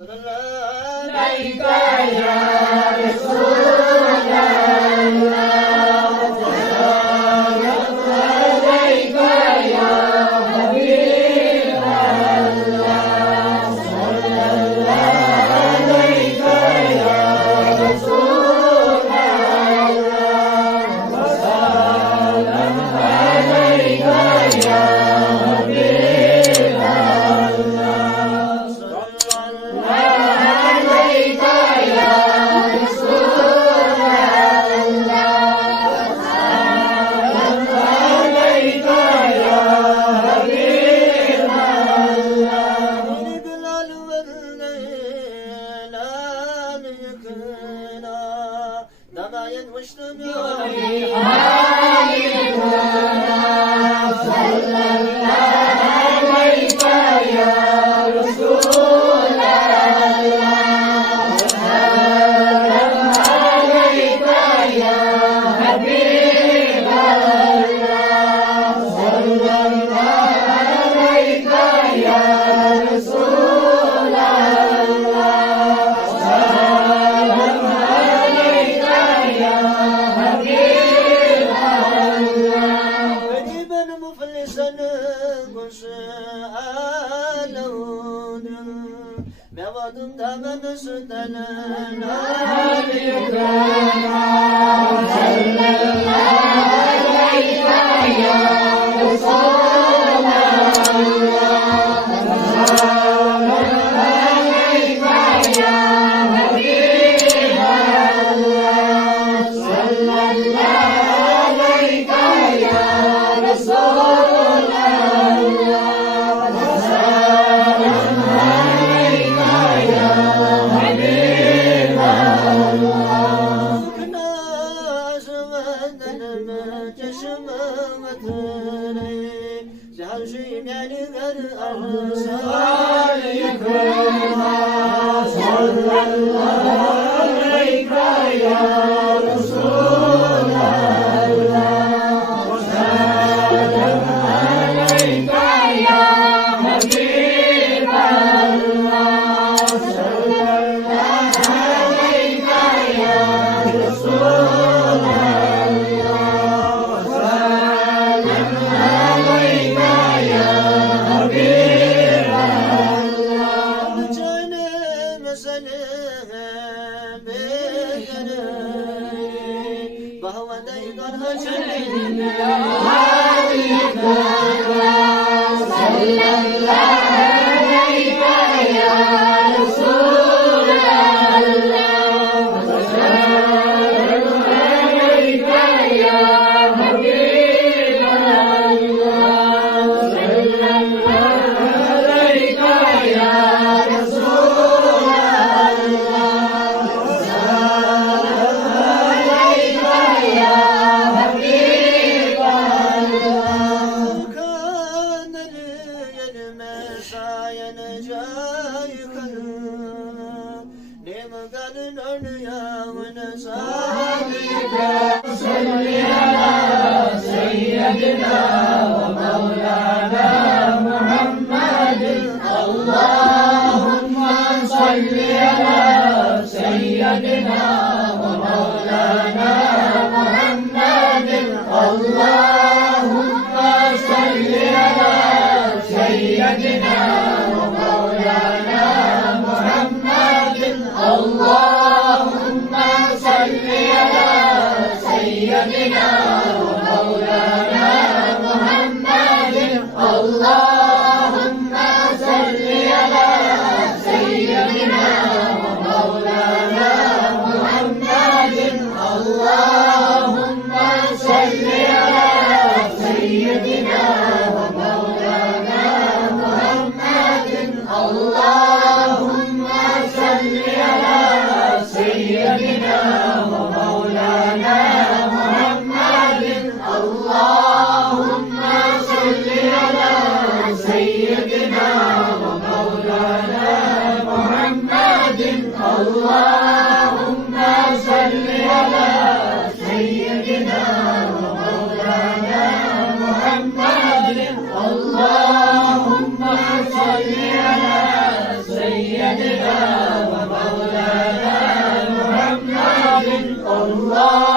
لبيك يا رسول الله لبيك يا حبيب الله صلى الله عليك يا رسول الله وسلم عليك يا حبيب الله صلى الله عليك يا رسول الله وسلم عليك يا حبيب الله الجلال والجلال يكنا دمعين واشتمع صلى الله عليك يا رسول الله وسلم عليك يا حبيب الله صلى الله عليك يا رسول الله وسلم عليك يا حبيب الله غريبا مفلسا بعضهم دامن سدنا عليك صلى الله عليك يا رسول الله وسلم عليك يا حبيب الله صلى الله عليك يا رسول الله صلى الله عليك يا رسول الله وسلم عليك يا حبيب الله صلى الله عليك يا رسول الله وسلم عليك يا حبيب الله جانا مسألة بيدنا وهو دايما هجرين يا عليك صلى الله عليك يا رسول الله وسلم عليك يا حبيب الله صلى الله عليك يا رسول الله وسلم عليك يا حبيب الله كان لي المسايا نجايك نيم قال يا ونسالك صل على سيدنا ومولانا محمد اللهم صل على سيدنا ومولانا محمد اللهم صل على سيدنا ومولانا محمد اللهم صل على سيدنا ومولانا محمد اللهم صل على سيدنا ومولانا محمد اللهم صل على سيدنا ومولانا محمد اللهم صل على سيدنا ومولانا محمد اللهم صل على سيدنا ومولانا محمد اللهم صل على سيدنا ومولانا محمد اللهم صل على سيدنا الله